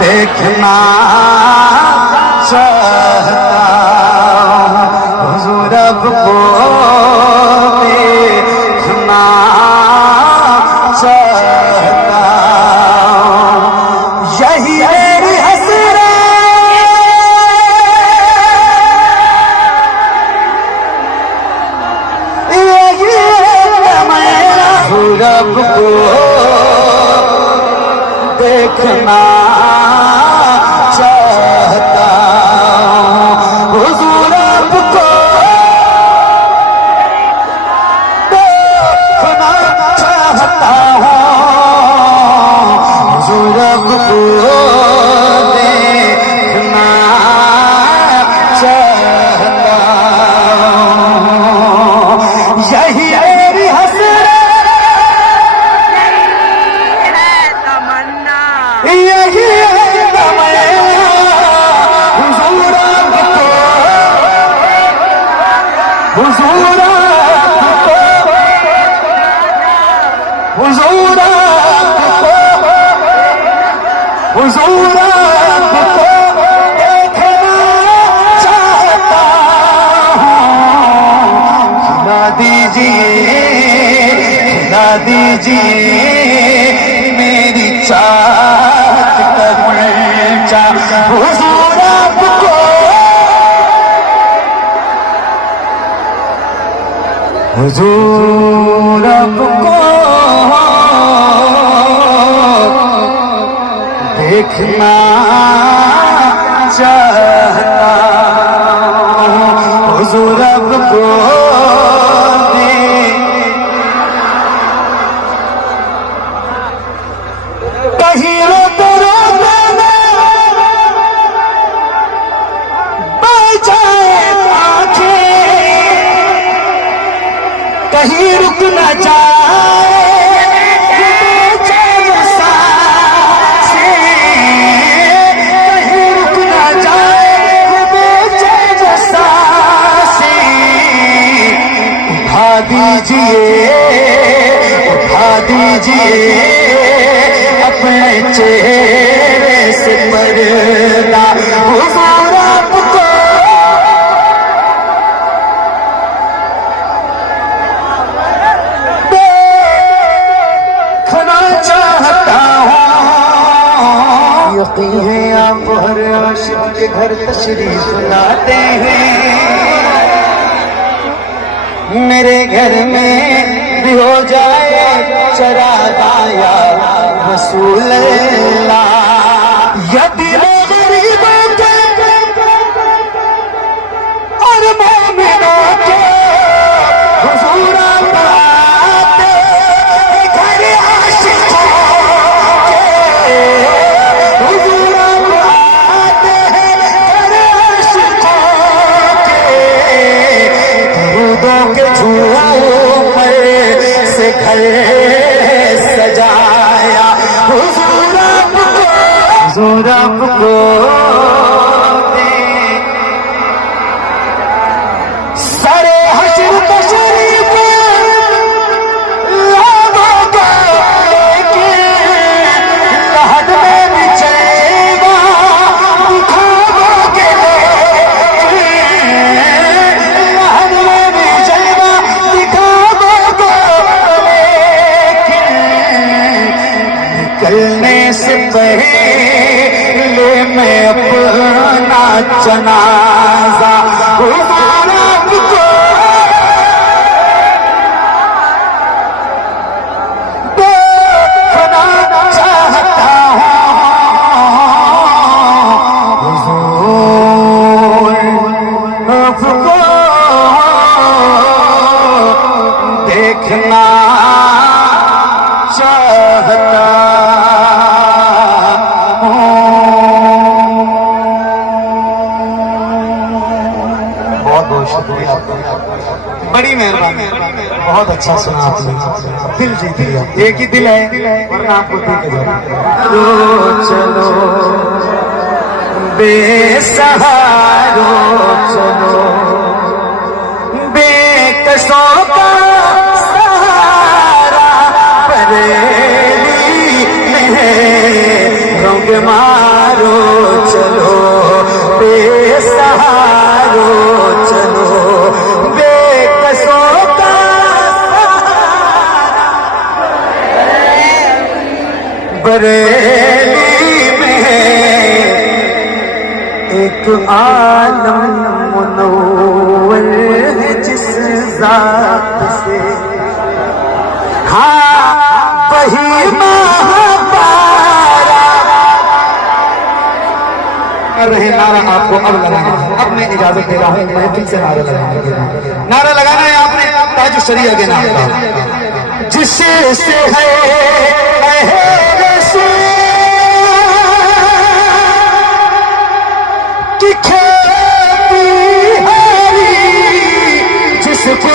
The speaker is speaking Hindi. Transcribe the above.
देखना चाहता हुजूर रब को देखना चाहता यही मेरी हसरत यही मेरा रब को देखना चाहता हुजूर रब को देखना चाहता हुजूर रब को देखना चाहता यही मेरी हसरत यही हुजूर को देखना चाहता हूँ खिला दीजिए मेरी चाहत का पर्चा हुजूर को हुजूर को देखना चाहता हुजूर रब को कहीं रोते रोते बह जाए आंखें कहीं रुक न जाए उठा दीजिए अपने चेहरे से पर्दा हुजूर रब को देखना चाहता हूँ यकीन है आप हर आशिक के घर तशरीफ लाते हैं मेरे घर में भी हो जाए चरागा या रसूल अल्लाह यतीम गरीबों के और मोमिनों के हुजूर आते घर आशिकों के हुजूर आते घर आशिकों के दरूदों के झूमर से घर सजाया हुजूर रब को सरे हश्र तशरीफ लाओगे कि लहद में भी चलेगा दिखाओगे लहद में भी चलेगा दिखाओगे निकलने से पहले मैं अपना जनाजा हुजूर रब को देखना चाहता हूँ हुजूर रब को देखना चाहता बहुत शुक्रिया बड़ी मेहरबानी बहुत अच्छा सुना आपने दिल जीत लिया एक ही दिल है वरना आपको दिल चलो चलो बेसहारो चलो बेकसों का बरेली में एक आलम मुनव्वर है जिस जात से, हाँ वही रहे नारा आपको अब लगाना है। अब मैं इजाजत दे रहा हूँ महफिल से नारा लगाने के लिए। नारा लगाना है आपने ताज शरीया के नाम का, जिससे है कि खेती हरी जिसको